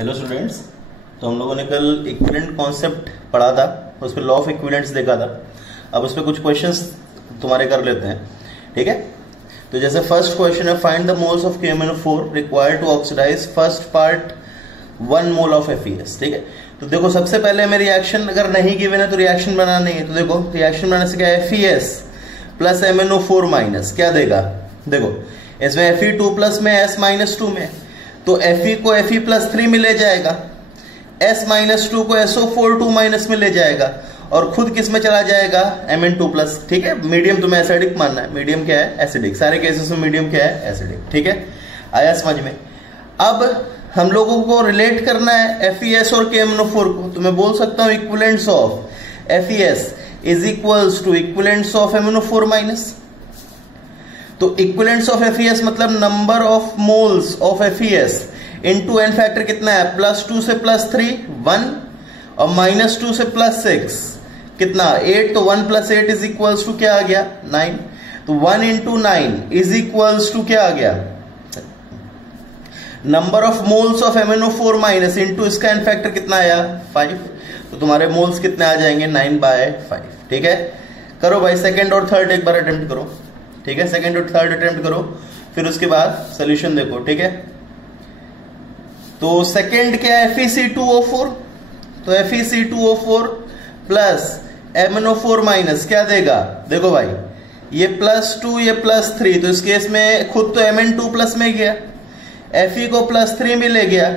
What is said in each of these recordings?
Hello students. तो हम लोगों ने कल इक्विवेलेंट कॉन्सेप्ट पढ़ा था, उस पर लॉ ऑफ इक्विवेलेंट्स देखा था। अब उस पर कुछ क्वेश्चंस तुम्हारे कर लेते हैं, ठीक है। तो जैसे फर्स्ट क्वेश्चन है, find the moles of KMnO4 required to oxidise first part 1 mole of FeS, ठीक है। तो देखो सबसे पहले हमें रिएक्शन अगर नहीं गिवन है तो रिएक्शन बनानी है। तो देखो रिएक्शन बनाने से क्या है, FeS प्लस MnO4 माइनस क्या देगा। देखो इसमें Fe2 प्लस में S-2 में, तो Fe को Fe+3 में ले जाएगा, S-2 को SO4 माइनस में ले जाएगा और खुद किस में चला जाएगा, Mn2+, ठीक है। मीडियम तुम्हें एसिडिक मानना है, मीडियम क्या है, एसिडिक। सारे केसेस में मीडियम क्या है, एसिडिक, ठीक है। आया समझ में। अब हम लोगों को रिलेट करना है FeS और KMnO4 को, तो मैं बोल सकता हूं equivalents of FeS is equals to equivalents of MnO4 minus. तो इक्विवेलेंट्स ऑफ FeS मतलब number of moles of FeS into n factor कितना है, +2 से +3 1 और -2 से +6 कितना 8। तो 1 + 8 इज इक्वल्स टू क्या आ गया, 9। तो 1 × 9 इज इक्वल्स टू क्या आ गया, number of moles of MnO4 minus into इसका n फैक्टर कितना आया, 5। तो तुम्हारे मोल्स कितने आ जाएंगे, 9/5, ठीक है। करो भाई सेकंड और थर्ड एक बार अटेम्प्ट करो, ठीक है। सेकंड और थर्ड अटेम्प्ट करो, फिर उसके बाद सोल्यूशन देखो, ठीक है। तो सेकंड क्या है, FeC2O4, तो FeC2O4 प्लस MnO4 माइनस क्या देगा। देखो भाई ये +2 ये +3, तो इस केस में खुद तो Mn2+ में गया, Fe को +3 में ले गया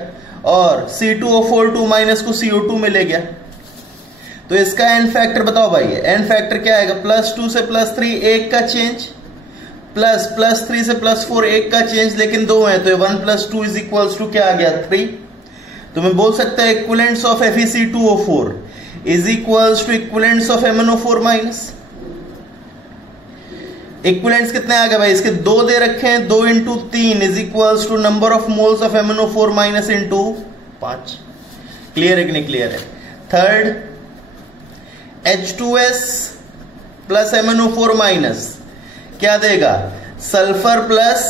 और C2O4 माइनस को CO2 में ले गया। तो इसका n फैक्टर बताओ भाई, n फैक्टर क्या आएगा, +2 से +3 1 का चेंज, +3 से +4 1 का चेंज, लेकिन 2 है तो 1 + 2 इज इक्वल्स टू क्या आ गया, 3। तो मैं बोल सकता है equivalents of FeC2O4 is equals to equivalents of MnO4 minus. Equivalents कितने आ गए भाई, इसके 2 दे रखे हैं, 2 × 3 is equals to number of moles of MnO4 minus into 5। Clear है कि नहीं, क्लियर है। Third H2S plus MnO4 minus क्या देगा, सल्फर प्लस,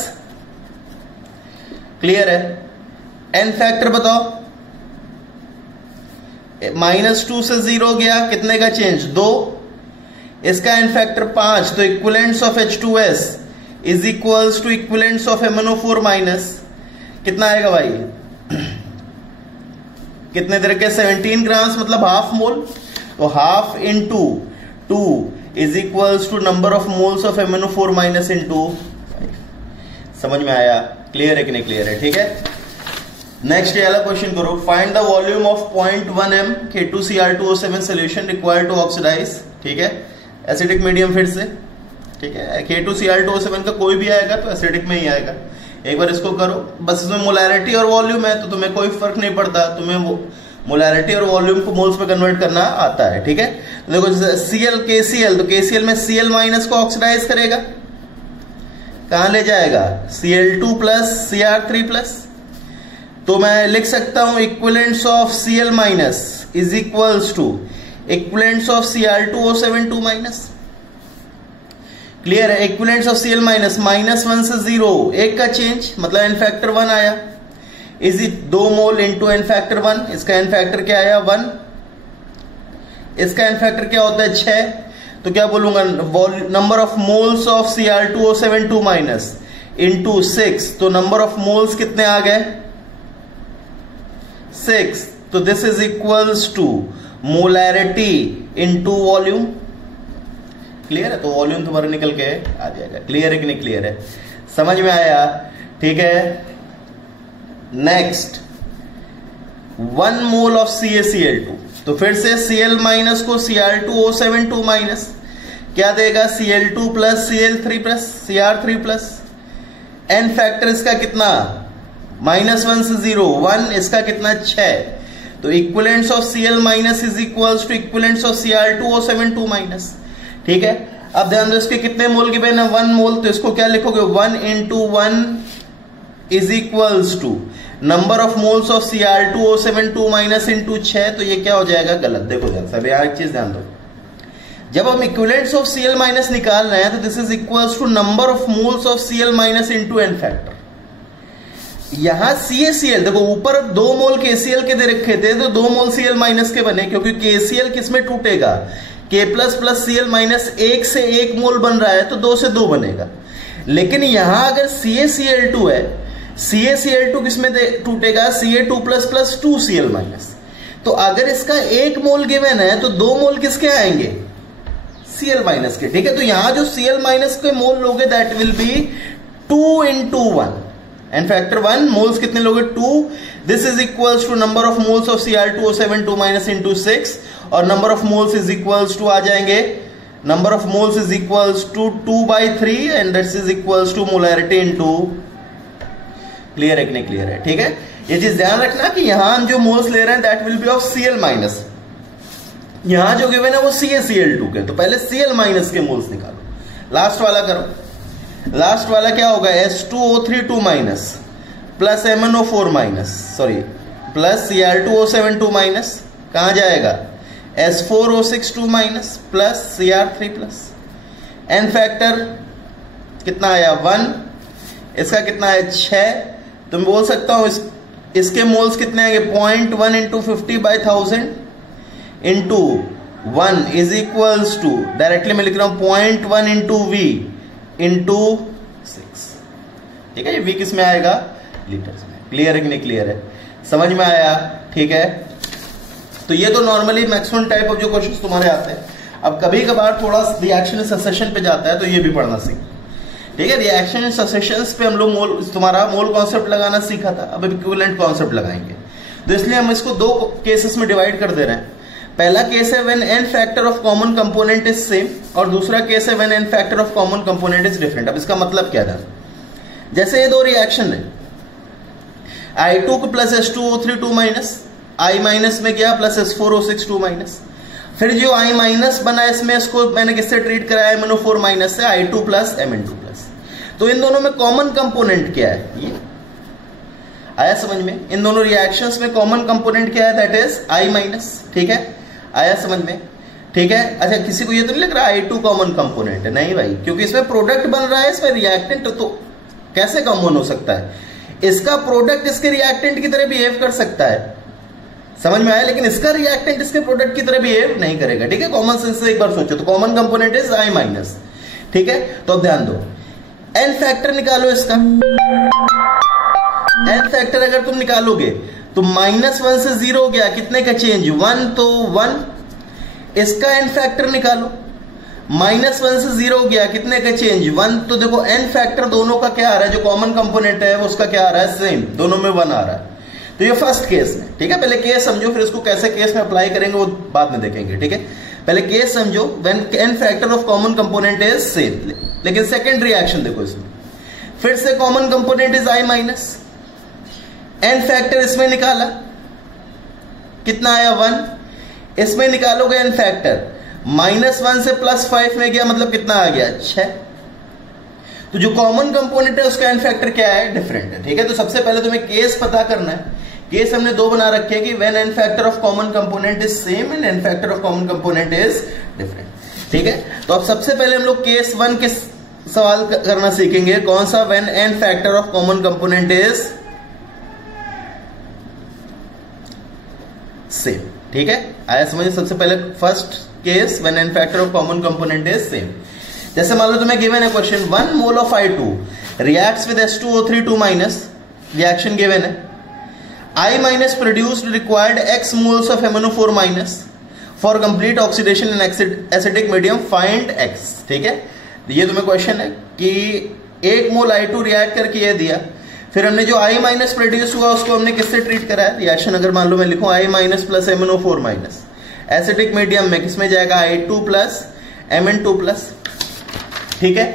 क्लियर है। n फैक्टर बताओ, -2 से 0 गया, कितने का चेंज, 2। इसका n फैक्टर 5। तो equivalents of H2S is equals to equivalents of MnO4 minus कितना आएगा भाई, कितने तरह के 17 ग्राम्स मतलब हाफ मोल। तो half into 2 is equals to number of moles of MnO4 minus into 5। समझ में आया, क्लियर है कि नहीं, क्लियर है, ठीक है। नेक्स्ट ये वाला क्वेश्चन करो, find the volume of 0.1 m K2Cr2O7 solution required to oxidise, ठीक है, एसिडिक मीडियम फिर से, ठीक है। K2Cr2O7 का कोई भी आएगा तो एसिडिक में ही आएगा। एक बार इसको करो, बस इसमें मोलैरिटी और वॉल्यूम है तो तुम्हें कोई फर्क नहीं पड़ता, तुम्हें वो मोलैरिटी और वॉल्यूम को मोल्स में कन्वर्ट करना आता है, ठीक है। देखो Cl KCl, तो KCl में Cl माइनस को ऑक्सीडाइज करेगा, कहां ले जाएगा, Cl2 प्लस Cr3 प्लस। तो मैं लिख सकता हूं equivalents of Cl minus is equals to equivalents of Cr2O7 minus. Clear है। इक्विवेलेंट्स ऑफ Cl माइनस -1 से 0 1 का चेंज मतलब n फैक्टर 1 आया, is it 2 mole into n factor 1। इसका n फैक्टर क्या आया, 1। इसका n फैक्टर क्या होता है, 6। तो क्या बोलूंगा, number of moles of Cr2O7 minus into 6। तो नंबर ऑफ मोल्स कितने आ गए, 6। तो this is equals to molarity into volume. Clear है। तो वॉल्यूम तुम्हारा निकल के आ जाएगा। क्लियर है कि नहीं, क्लियर है, समझ में आया, ठीक है। नेक्स्ट 1 मोल ऑफ CaCl2, तो फिर से Cl माइनस को Cr2O7 माइनस क्या देगा, Cl2 plus Cl3 plus Cr3 plus. n factor इसका कितना, -1 से 0 1, इसका कितना 6। तो equivalents of Cl minus is equals to equivalents of Cr2O7 minus, ठीक है। अब ध्यान दो इसके कितने मोल के बने, 1 मोल, तो इसको क्या लिखोगे, 1 × 1 is equals to number of moles of Cr2O7 minus into 6। तो ये क्या हो जाएगा, गलत। देखो ध्यान सब, यहाँ एक चीज ध्यान दो, जब हम इक्विवेलेंट्स ऑफ Cl माइनस निकाल रहे हैं तो this is equals to number of moles of Cl minus into n factor. यहां CaCl देखो ऊपर 2 मोल KCl के दे रखे थे तो 2 मोल Cl माइनस के बने, क्योंकि KCl किसमें टूटेगा, K plus plus Cl minus 1 से 1 मोल बन रहा है तो 2 से 2 बनेगा। लेकिन यहां अगर CaCl2 है, CaCl2 किसमें टूटेगा, Ca2 plus plus 2Cl minus. तो अगर इसका 1 मोल गिवन है तो 2 मोल किसके आएंगे, Cl माइनस के। ठीक है, तो यहां जो Cl माइनस के मोल लोगे that will be 2 into 1 and factor 1 moles कितने लोगे 2। This is equals to number of moles of Cr2O7 2 minus into 6 और number of moles is equals to आ जाएंगे, number of moles is equals to 2/3 and this is equals to molarity into. Clear है कि नहीं clear है? ठीक है, ये चीज ध्यान रखना कि यहां जो मोल्स ले रहे हैं that will B of Cl minus, यहां जो गिवन है वो CaCl2 के, तो पहले Cl माइनस के मोल्स निकालो। लास्ट वाला करो, लास्ट वाला क्या होगा S2O3 2 minus plus MnO4 minus sorry plus Cr2O7 2 minus, कहां जाएगा S4O6 2 minus plus Cr3 plus. N factor कितना आया 1, इसका कितना है 6। तो मैं बोल सकता हूं इसके मोल्स कितने आएंगे 0.1 into 50/1000 into 1 is equals to, directly मैं लिख रहा हूं 0.1 इंटू V इंटू 6। ठीक है, ये V किस में आएगा, लीटर्स में। क्लियर है कि नहीं क्लियर है, समझ में आया? ठीक है, तो ये तो नॉर्मली मैक्सिमम टाइप ऑफ जो क्वेश्चंस तुम्हारे आते हैं। अब कभी कभार थोड़ा रिएक्शन सक्सेशन पे जाता है तो ये भी पढ़ना सीख। ठीक है, रिएक्शन सक्सेशंस पे हम लोग तुम्हारा मोल कॉन्सेप्ट लगाना सीखा था, अब इक्विवेलेंट कॉन्सेप्ट लगाएंगे। तो इसलिए हम इसको 2 केसेस में डिवाइड कर दे रहे हैं। पहला केस है when n factor of common component is same, और दूसरा केस है when n factor of common component is different. अब इसका मतलब क्या था, जैसे ये 2 रिएक्शन है I2 plus S2O3 2 minus, I minus में गया प्लस S4O6 2 माइनस, फिर जो I माइनस बना इसमें इसको मैंने किससे ट्रीट कराया MnO4 माइनस से, I2 प्लस Mn2 प्लस। तो इन दोनों में कॉमन कंपोनेंट क्या है, ये आया समझ में? इन दोनों रिएक्शंस में कॉमन कंपोनेंट क्या है, दैट इज I माइनस। ठीक है, आया समझ में? ठीक है, अच्छा किसी को ये तो नहीं लग रहा I2 कॉमन कंपोनेंट है? नहीं भाई, क्योंकि इसमें प्रोडक्ट बन रहा है, इसमें रिएक्टेंट तो कैसे कॉमन हो सकता है? इसका प्रोडक्ट इसके रिएक्टेंट की तरह बिहेव कर सकता है, समझ में आया? लेकिन इसका रिएक्टेंट इसके प्रोडक्ट की तरह बिहेव नहीं करेगा। ठीक है, कॉमन सेंस से एक बार सोचो, तो common component is I minus. ठीक है, तो अब ध्यान दो, एन फैक्टर निकालो इसका। एन फैक्टर अगर तुम निकालोगे तो -1 से 0 गया, कितने का चेंज 1, तो 1। इसका एन फैक्टर निकालो, -1 से 0 गया, कितने का चेंज 1। तो देखो एन फैक्टर दोनों का क्या आ रहा है, जो कॉमन कंपोनेंट है उसका क्या आ रहा है, सेम, दोनों में 1 आ रहा है। तो ये फर्स्ट केस में। ठीक है, पहले केस समझो, फिर इसको कैसे केस में अप्लाई करेंगे वो बाद में देखेंगे। ठीक है, पहले केस समझो, when n factor of common component is same. लेकिन सेकंड रिएक्शन देखो, इसमें फिर से common component is I minus, n factor इसमें निकाला, कितना आया 1। इसमें निकालोगे एन फैक्टर, -1 से +5 में गया, मतलब कितना आ गया 6। तो जो कॉमन कंपोनेंट है उसका एन फैक्टर क्या है, डिफरेंट है। ठीक है, तो सबसे पहले तुम्हें केस पता करना है। केस हमने 2 बना रखे हैं कि when n factor of common component is same and n factor of common component is different. ठीक है, तो अब सबसे पहले हम लोग केस 1 के सवाल करना सीखेंगे। कौन सा, when n factor of common component is same. ठीक है, आया समझ? सबसे पहले first case when n factor of common component is same. जैसे मान लो तुम्हें गिवन है question, 1 mole of I2 reacts with S2O3 2 minus, reaction given है। I minus produced required X moles of MnO4 minus for complete oxidation in acidic medium, find X। ठीक है, ये तुम्हें question है कि 1 मोल I2 रिएक्ट करके ये दिया, फिर हमने जो I माइनस प्रोड्यूस हुआ उसको हमने किससे ट्रीट करा है, रिएक्शन अगर मान लो मैं लिखूं I minus plus MnO4 minus, acidic medium में किसमें जाएगा I2 प्लस Mn2 प्लस। ठीक है,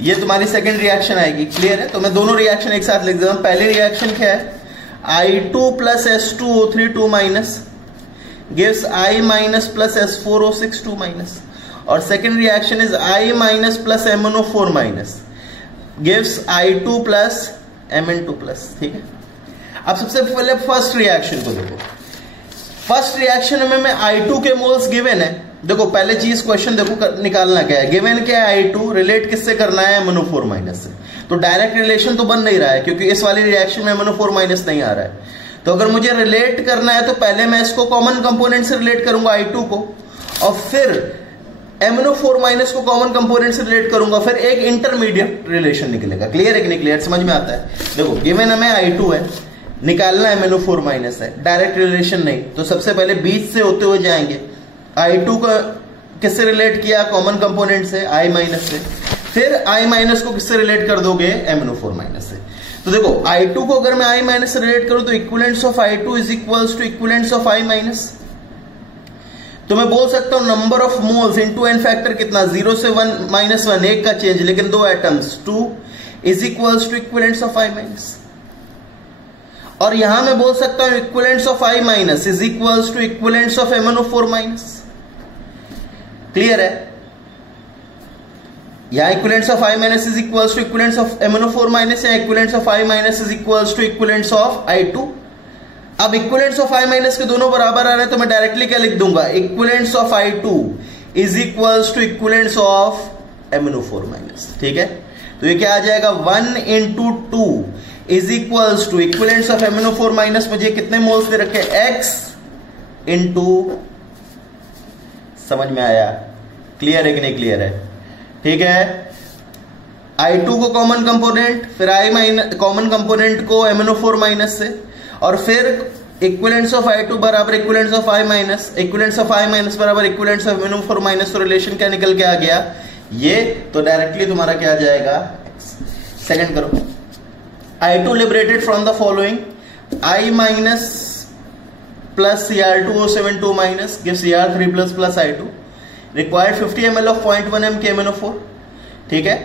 ये तुम्हारी सेकंड रिएक्शन आएगी। क्लियर है, तो मैं दोनों रिएक्शन एक साथ लिख देता हूं। पहली रिएक्शन क्या है, I2 plus S2O3 2 minus gives I minus plus S4O6 2 minus, और second reaction is I minus plus MnO4 minus gives I2 plus Mn2 plus. ठीक है, अब सबसे पहले फर्स्ट रिएक्शन को देखो। फर्स्ट रिएक्शन में I2 के मोल्स गिवन है, देखो पहले चीज क्वेश्चन देखो निकालना क्या है, गिवन क्या है I2, रिलेट किससे करना है, MnO4 माइनस से। तो डायरेक्ट रिलेशन तो बन नहीं रहा है क्योंकि इस वाली रिएक्शन में MnO4 माइनस नहीं आ रहा है। तो अगर मुझे रिलेट करना है तो पहले मैं इसको कॉमन कंपोनेंट से रिलेट करूंगा I2 को, और फिर MnO4 माइनस को कॉमन कंपोनेंट से रिलेट करूंगा, फिर एक इंटरमीडिएट रिलेशन निकलेगा। क्लियर है कि नहीं क्लियर, समझ में आता है। देखो गिवन हमें I2 है, निकालना MnO4 माइनस है, डायरेक्ट रिलेशन नहीं, तो सबसे पहले बीच से होते हुए जाएंगे। I2 को किससे रिलेट किया, कॉमन कंपोनेंट से, I माइनस से, फिर I माइनस को किससे रिलेट कर दोगे, MnO4 माइनस से। तो देखो I2 को अगर मैं I माइनस से रिलेट करूं तो equivalents of I2 is equals to equivalents of I minus. तो मैं बोल सकता हूं number of moles into n factor कितना, 0 से 1 माइनस 1, एक का चेंज लेकिन 2 atoms, 2 is equals to equivalents of I minus. और यहां मैं बोल सकता हूं equivalents of I minus is equals to equivalents of MnO4 minus. Clear है, या equivalents of I minus is equals to equivalents of MnO4 minus, या equivalents of I minus is equals to equivalents of I2। अब equivalents of I minus के दोनों बराबर आ रहे हैं तो मैं डायरेक्टली क्या लिख दूंगा, equivalents of I2 is equals to equivalents of MnO4 minus. ठीक है, तो ये क्या आ जाएगा, 1 into 2 is equals to equivalents of MnO4 minus. मुझे कितने मोल्स दे रखे, x इंटू, समझ में आया, क्लियर है कि नहीं क्लियर है। ठीक है, I2 को कॉमन कंपोनेंट, फिर I माइनस कॉमन कंपोनेंट को MnO4 माइनस से, और फिर इक्विवेलेंट्स ऑफ I2 बराबर equivalents of I minus, equivalents of I minus बराबर इक्विवेलेंट्स ऑफ MnO4 माइनस। तो रिलेशन क्या निकल के आ गया, ये। तो डायरेक्टली तुम्हारा क्या आ जाएगा, सेकंड करो, I2 liberated from the following, I minus plus Cr2O72 minus give Cr3 plus plus I2, required 50 ml of 0.1 m KMnO4। ठीक है,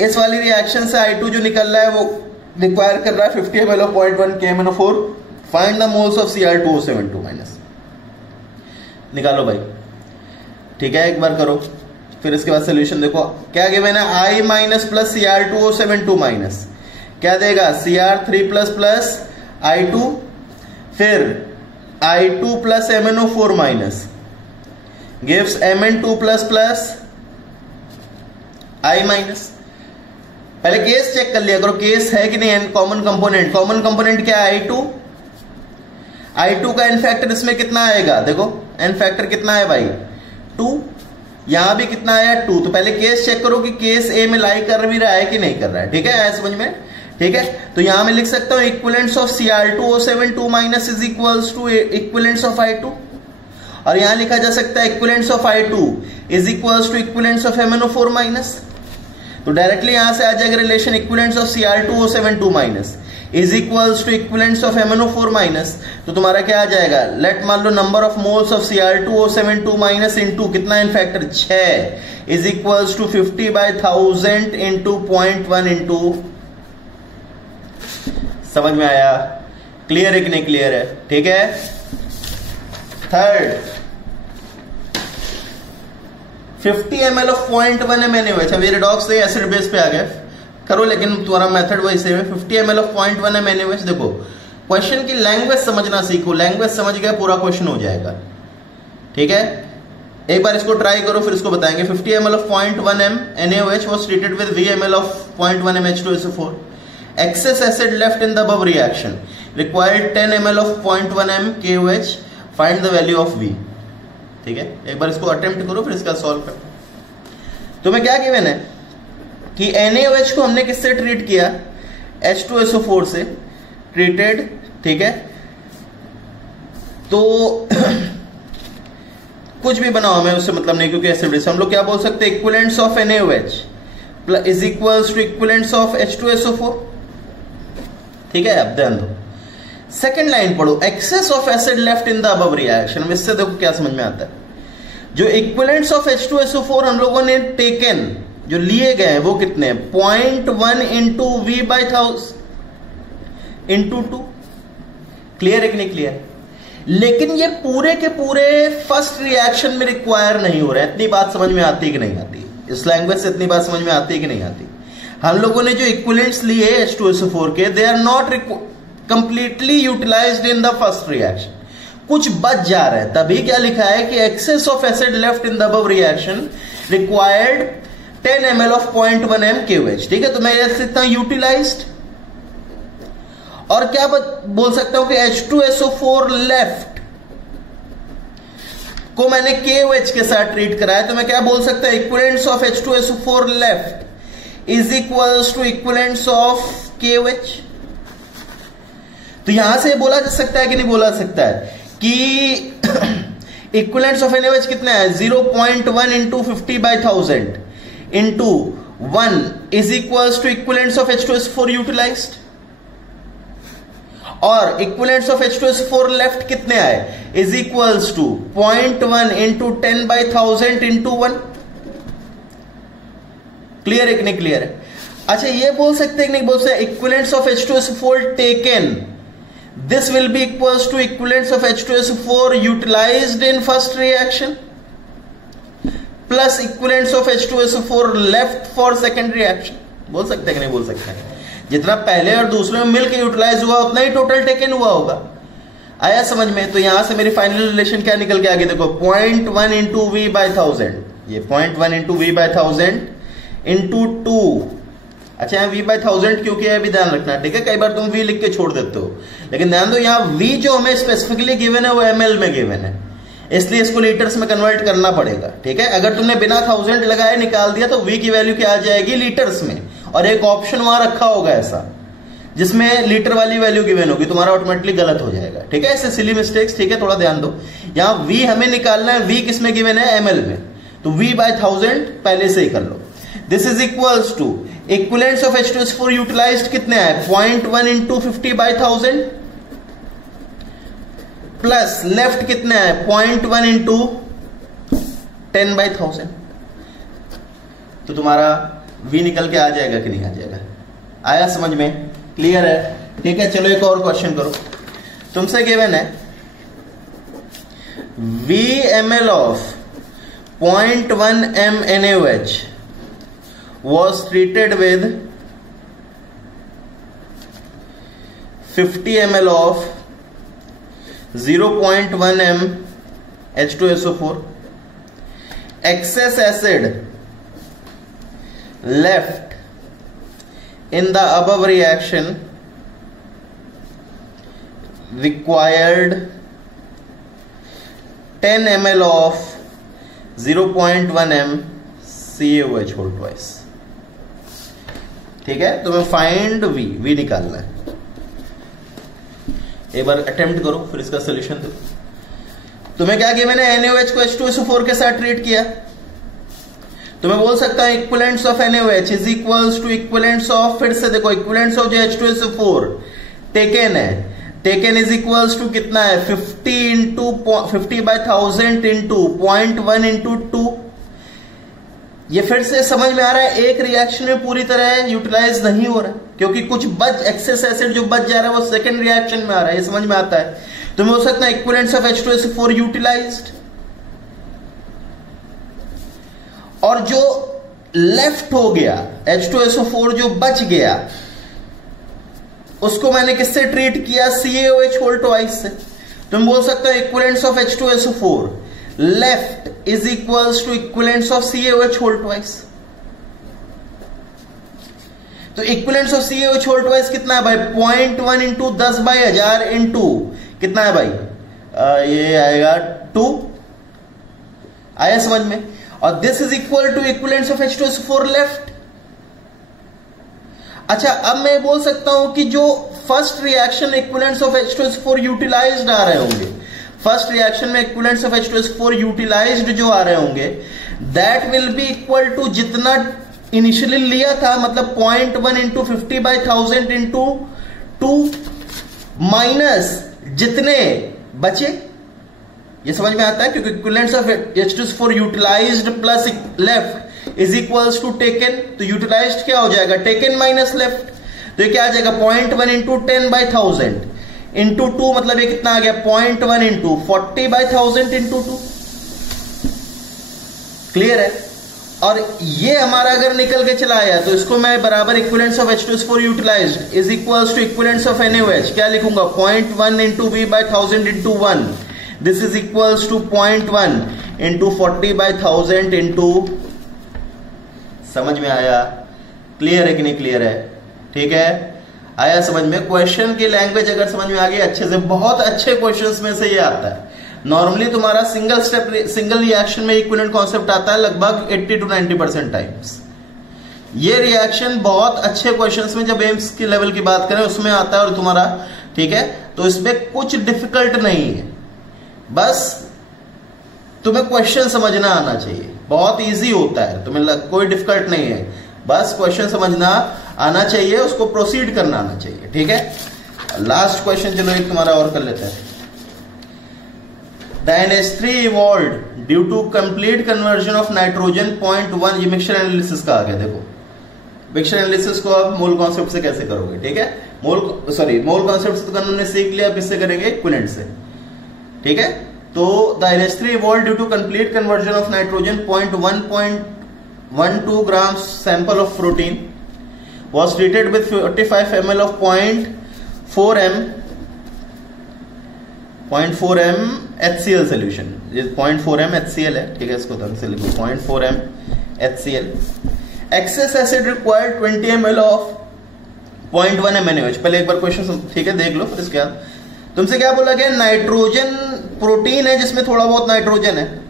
इस वाली रिएक्शन से I2 जो निकल रहा है वो रिक्वायर कर रहा है 50 ml of 0.1 KMnO4। Find the moles of Cr2O72 minus, निकालो भाई। ठीक है, एक बार करो, फिर इसके बाद सोल्यूशन देखो क्या गिवन है, I minus plus Cr2O72 minus क्या देगा, Cr3 प्लस प्लस I2, फिर I2 plus MnO4 minus gives Mn2 plus plus I minus. पहले केस चेक कर लिया करो, केस है कि नहीं, कॉमन कंपोनेंट, कॉमन कंपोनेंट क्या है, I2 का एन फैक्टर इसमें कितना आएगा, देखो एन फैक्टर कितना है भाई, 2, यहां भी कितना आया, 2। तो पहले केस चेक करो कि केस ए में लाई कर भी रहा है कि नहीं कर रहा है। ठीक है, समझ में। ठीक है, तो यहां मैं लिख सकता हूं equivalents of Cr2O72 minus is equals to equivalents of I2, और यहां लिखा जा सकता है equivalents of I2 is equals to equivalents of MnO4 minus. तो डायरेक्टली यहां से आ जाएगा relation equivalents of Cr2O72 minus is equals to equivalents of MnO4 minus. तो तुम्हारा क्या आ जाएगा, लेट मान लो number of moles of Cr2O72 minus into कितना n factor 6 is equals to 50/1000 into 0.1 into, समझ में आया, क्लियर है कि नहीं क्लियर है। ठीक है, third 50 ml of 0.1 m NaOH। अब ये रिडॉक्स नहीं एसिड बेस पे आ गया, करो लेकिन तुम्हारा मेथड वही सेम है। 50 ml ऑफ 0.1 m NaOH। देखो क्वेश्चन की लैंग्वेज समझना सीखो, लैंग्वेज समझ गया पूरा क्वेश्चन हो जाएगा। ठीक है, एक बार इसको ट्राई करो फिर इसको बताएंगे। 50 ml of 0.1 m NaOH was treated with V ml of 0.1 m H2SO4. Excess acid left in the above reaction required 10 ml of 0.1 m KOH. Find the value of V. ठीक है, एक बार इसको अटेम्प्ट करो फिर इसका सॉल्व करो। तो मैं क्या गिवन है कि NaOH को हमने किससे ट्रीट किया, H2SO4 से ट्रीटेड। ठीक है, तो कुछ भी बनाओ हमें उससे मतलब नहीं, क्योंकि एसिड बेस हम लोग क्या बोल सकते हैं, equivalents of NaOH is equals to equivalents of H2SO4। ठीक है, अब ध्यान दो, सेकेंड लाइन पढ़ो, excess of acid left in the above reaction. इससे देखो क्या समझ में आता है, जो इक्विवेलेंट्स ऑफ H2SO4 हम लोगों ने टेकन, जो लिए गए वो कितने, 0.1 इंटू V/1000 इंटू 2। क्लियर है कि नहीं क्लियर? लेकिन ये पूरे के पूरे फर्स्ट रिएक्शन में रिक्वायर नहीं हो रहा है। इतनी बात समझ में आती है कि नहीं आती? इस लैंग्वेज से इतनी बात समझ में आती है कि नहीं आती? हम लोगों ने जो इक्विवेलेंट्स लिए H2SO4 के, they are not completely utilised in the first reaction. कुछ बच जा रहा है, तभी क्या लिखा है कि excess of acid left in the above reaction required 10 ml of 0.1 m KOH। ठीक है, तो मैं लिख सकता हूं यूटिलाइज्ड, और क्या बोल सकता हूं कि H2SO4 लेफ्ट को मैंने KOH के साथ ट्रीट करा है, तो मैं क्या बोल सकता हूं, equivalents of H2SO4 left is equals to equivalents of KOH। तो यहां से बोला जा सकता है कि नहीं बोला सकता है कि इक्विवेलेंट्स ऑफ NaOH कितना है, 0.1 into 50/1000 into 1 is equals to equivalents of H2SO4 utilised, और इक्विवेलेंट्स ऑफ H2SO4 लेफ्ट कितने आए, is equals to 0.1 into 10/1000 into 1। Clear है कि नहीं क्लियर है? अच्छा, ये बोल सकते हैं कि नहीं बोल सकते, equivalents of H2SO4 taken, this will be equals to equivalents of H2SO4 utilized in first reaction plus equivalents of H2SO4 left for second reaction। बोल सकते हैं कि नहीं बोल सकते हैं? जितना पहले और दूसरे में मिलकर यूटिलाइज हुआ उतना ही टोटल टेकन हुआ होगा। आया समझ में? तो यहां से मेरी फाइनल रिलेशन क्या निकल के आगे देखो, 0.1 इंटू V/1000, ये 0.1 इंटू V/1000 इंटू 2। अच्छा, यहाँ V/1000 क्यों किया है भी ध्यान रखना, ठीक है? कई बार तुम V लिख के छोड़ देते हो, लेकिन ध्यान दो यहाँ V जो हमें स्पेसिफिकली गिवन है वो ml में गिवन है, इसलिए इसको लीटर्स में कन्वर्ट करना पड़ेगा। ठीक है, अगर तुमने बिना 1000 लगाए निकाल दिया तो V की वैल्यू क्या आ जाएगी, लीटर्स में, और एक ऑप्शन वहां रखा होगा ऐसा जिसमें लीटर वाली वैल्यू गिवन होगी, तुम्हारा ऑटोमेटिकली गलत हो जाएगा। ठीक है, ऐसे सिली मिस्टेक्स, ठीक है, थोड़ा ध्यान दो। यहाँ V हमें निकालना है, V किसमें गिवन है, ml में, तो V/1000 पहले से ही कर लो। This is equals to equivalents of H2SO4 utilized कितने आए, 0.1 इंटू 50/1000 प्लस लेफ्ट कितने आए, 0.1 इंटू 10/1000। तो तुम्हारा V निकल के आ जाएगा कि नहीं आ जाएगा? आया समझ में? क्लियर है? ठीक है, चलो एक और क्वेश्चन करो। तुमसे गिवन है V ml of 0.1 m NaOH was treated with 50 ml of 0.1 m H2SO4. Excess acid left in the above reaction required 10 ml of 0.1 m CaOH whole twice। ठीक है, तुम्हें फाइंड V निकालना है। एक बार अटेम्प्ट करो, फिर इसका सोल्यूशन दो। तुम्हें क्या किया, मैंने NaOH को H2SO4 के साथ ट्रीट किया, तो मैं बोल सकता हूं equivalents of NaOH is equals to equivalents of, फिर से देखो, इक्विवेलेंट्स ऑफ जो H2SO4 टेकन है, टेकन इज इक्वल्स टू कितना है, 50 इंटू 50/1000 इंटू 0.1 इंटू 2। ये फिर से समझ में आ रहा है, एक रिएक्शन में पूरी तरह यूटिलाइज नहीं हो रहा है, क्योंकि कुछ एक्सेस एसिड जो बच जा रहा है वो सेकंड रिएक्शन में आ रहा है। ये समझ में आता है? तो मैं हो सकता है इक्विवेलेंट्स ऑफ H2SO4 यूटिलाइज्ड, और जो लेफ्ट हो गया H2SO4 जो बच गया उसको मैंने किससे ट्रीट किया, CaOH होल ट्वाइस से। तुम बोल सकते हो equivalents of H2SO4 left is equals to equivalents of CaOH whole twice. तो equivalents of CaOH whole twice कितना है भाई, 0.1 इंटू 10/1000 इंटू कितना है भाई, ये आएगा 2। आया समझ में? और this is equal to equivalents of H2SO4 left. अच्छा, अब मैं बोल सकता हूं कि जो first reaction equivalents of H2SO4 utilized आ रहे होंगे, फर्स्ट रिएक्शन में इक्विवेलेंट्स ऑफ H2SO4 यूटिलाइज्ड जो आ रहे होंगे, that will be equal to जितना इनिशियली लिया था, मतलब 0.1 इंटू 50/1000 इंटू 2 माइनस जितने बचे। ये समझ में आता है? क्योंकि equivalents of H2SO4 utilised plus left is equals to taken, तो यूटिलाइज्ड क्या हो जाएगा, टेकन माइनस लेफ्ट, तो ये क्या आ जाएगा, 0.1 इंटू 10/1000 इंटू 2, मतलब ये कितना आ गया, 0.1 इंटू 40/1000 इंटू 2। क्लियर है? और ये हमारा अगर निकल के चला आया तो इसको मैं बराबर equivalents of H2SO4 utilised is equals to equivalents of NaOH क्या लिखूंगा, 0.1 into V/1000 into 1 this is equals to 0.1 into 40/1000 into, समझ में आया? क्लियर है कि नहीं क्लियर है? ठीक है, आया समझ में? क्वेश्चन की लैंग्वेज अगर समझ में आ गई अच्छे से, बहुत अच्छे क्वेश्चंस में से ये आता है। नॉर्मली तुम्हारा सिंगल स्टेप सिंगल रिएक्शन में इक्विवेलेंट कॉन्सेप्ट आता है लगभग 80 to 90% टाइम्स। ये रिएक्शन बहुत अच्छे क्वेश्चंस में, जब एम्स की लेवल की बात करें उसमें आता है और तुम्हारा, ठीक है, तो इसमें कुछ डिफिकल्ट नहीं है, बस तुम्हें क्वेश्चन समझना आना चाहिए। बहुत इजी होता है, तुम्हें कोई डिफिकल्ट नहीं है, बस क्वेश्चन समझना आना चाहिए, उसको प्रोसीड करना आना चाहिए। ठीक है, लास्ट क्वेश्चन चलो एक तुम्हारा और कर लेते हैं। The NH3 evolved due to complete conversion of nitrogen 0.1, ये मिक्सचर एनालिसिस का आ गया। देखो मिक्सचर एनालिसिस को आप मोल कॉन्सेप्ट से कैसे करोगे? ठीक है, मोल कॉन्सेप्ट से तो हमने सीख लिया, अब किससे करेंगे? इक्विवेलेंट से। ठीक है, तो the NH3 evolved due to complete conversion of nitrogen 0.1.12 grams sample of protein was treated with 45 ml of 0.4 m HCl solution। 0.4 m HCl है, ठीक है, इसको ढंग से लिखो, 0.4 m HCl। Excess acid required 20 ml of 0.1 m NaOH। पहले एक बार question ठीक है देख लो, फिर इसके बाद तुमसे क्या बोला गया? नाइट्रोजन प्रोटीन है जिसमें थोड़ा बहुत नाइट्रोजन है,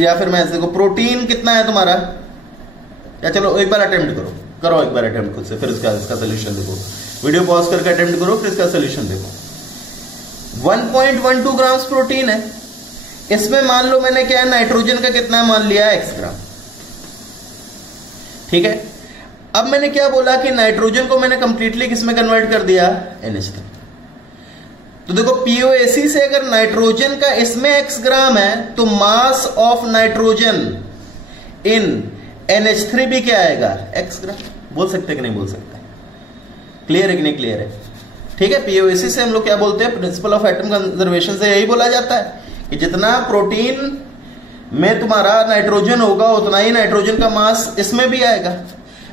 या फिर मैं देखो प्रोटीन कितना है तुम्हारा, या चलो एक बार अटेम्प्ट करो एक बार अटेम्प्ट खुद से, फिर इसका सोल्यूशन देखो। वीडियो पॉज करके अटेम्प्ट करो, फिर इसका सोल्यूशन देखो। 1.12 ग्राम्स प्रोटीन है, इसमें मान लो मैंने क्या है, नाइट्रोजन का कितना मान लिया? x ग्राम। ठीक है, अब मैंने क्या बोला कि नाइट्रोजन को मैंने कंप्लीटली किसमें कन्वर्ट कर दिया? NH3। तो देखो POAC से अगर नाइट्रोजन का इसमें x ग्राम है तो mass of nitrogen in NH3 भी क्या आएगा? x ग्राम। बोल सकते कि नहीं बोल सकते? क्लियर है कि नहीं क्लियर है? ठीक है, POAC से हम लोग क्या बोलते हैं? प्रिंसिपल ऑफ एटम कंजर्वेशन से यही बोला जाता है कि जितना प्रोटीन में तुम्हारा नाइट्रोजन होगा उतना ही नाइट्रोजन का मास इसमें भी आएगा।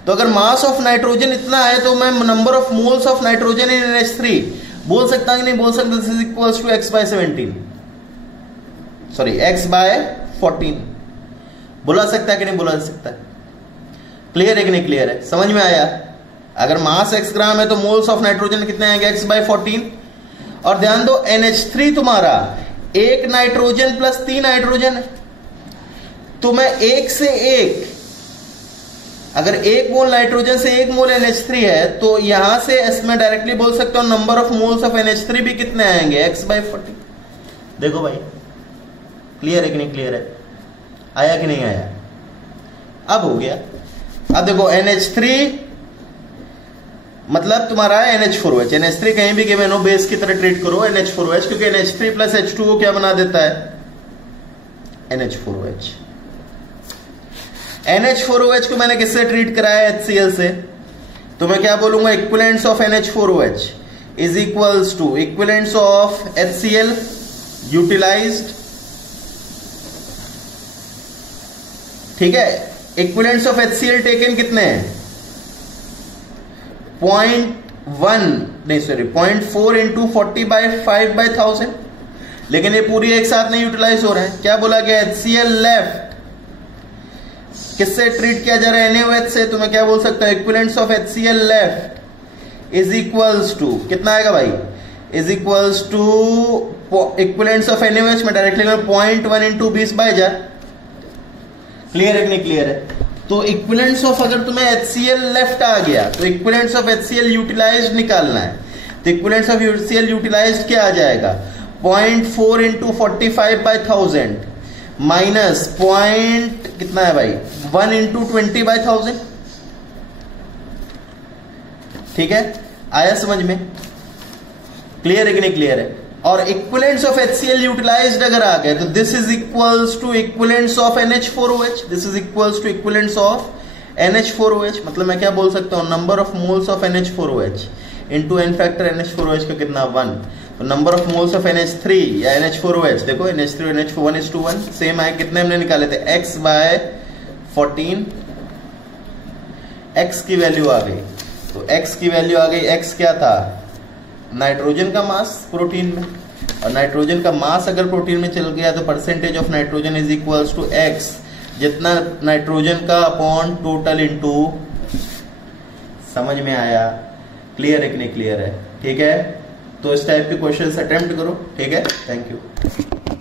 तो अगर मास ऑफ नाइट्रोजन इतना है तो मैं number of moles of nitrogen in NH3 बोल सकता कि नहीं बोल सकता? This is equals to x/17, sorry x/14। बोला सकता है कि नहीं बोला सकता? क्लियर है कि नहीं क्लियर है? समझ में आया? अगर मास x ग्राम है तो मोल्स ऑफ नाइट्रोजन कितने आएंगे? x/14। और ध्यान दो NH3 तुम्हारा एक नाइट्रोजन प्लस 3 हाइड्रोजन है, तो मैं एक से एक, अगर 1 मोल नाइट्रोजन से 1 मोल NH3 है तो यहां से इसमें डायरेक्टली बोल सकता हूं number of moles of NH3 भी कितने आएंगे? x/14। देखो भाई क्लियर है कि नहीं क्लियर है? आया कि नहीं आया? अब हो गया। अब देखो NH3 मतलब तुम्हारा है NH4OH। NH3 कहीं भी गिवन हो बेस की तरह ट्रीट करो NH4OH, क्योंकि NH3 प्लस H2O क्या बना देता है? NH4OH। NH4OH को मैंने किससे ट्रीट कराया? HCl से। तो मैं क्या बोलूंगा? Equivalents of NH4OH is equals to equivalents of HCl utilised. ठीक है, इक्विवेलेंट्स ऑफ HCl टेकन कितने हैं? 0.4 इंटू 40/5/1000। लेकिन ये पूरी एक साथ नहीं यूटिलाइज हो रहे हैं। क्या बोला गया? HCl लेफ्ट किससे ट्रीट किया जा रहा है? NaOH से। तो मैं क्या बोल सकता हूं? Equivalents of HCl left is equals to कितना आएगा भाई? Is equals to equivalents of NaOH में डायरेक्टली 0.1 इंटू 20/1000। क्लियर है कि नहीं क्लियर है? तो इक्विवेलेंट्स ऑफ, अगर तुम्हें HCl लेफ्ट आ गया तो इक्विवेलेंट्स ऑफ HCl यूटिलाइज्ड निकालना है। तो इक्विवेलेंट्स ऑफ HCl यूटिलाइज्ड क्या आ जाएगा? 0.4 इंटू 45/1000 माइनस पॉइंट कितना है भाई? 1 इंटू 20/1000। ठीक है, आया समझ में? क्लियर है कि नहीं क्लियर है? और इक्विवेलेंट्स ऑफ HCl यूटिलाइज्ड अगर आ गए तो this is equals to equivalents of NH4OH। This is equals to equivalents of NH4OH। मतलब मैं क्या बोल सकता हूं? Number of moles of NH4OH into n factor NH4OH का कितना? 1। तो number of moles of NH3 या NH4OH, देखो NH3 और NH4 1:1 सेम आए। कितने हमने निकाले थे? x/14। x की वैल्यू आ गई, तो x की वैल्यू आ गई, x क्या था? नाइट्रोजन का मास प्रोटीन में, और नाइट्रोजन का मास अगर प्रोटीन में चल गया तो percentage of nitrogen is equals to x, जितना नाइट्रोजन का अपॉन टोटल इनटू। समझ में आया? क्लियर है कि नहीं क्लियर है? ठीक है, तो इस टाइप के क्वेश्चंस अटेम्प्ट करो। ठीक है, थैंक यू।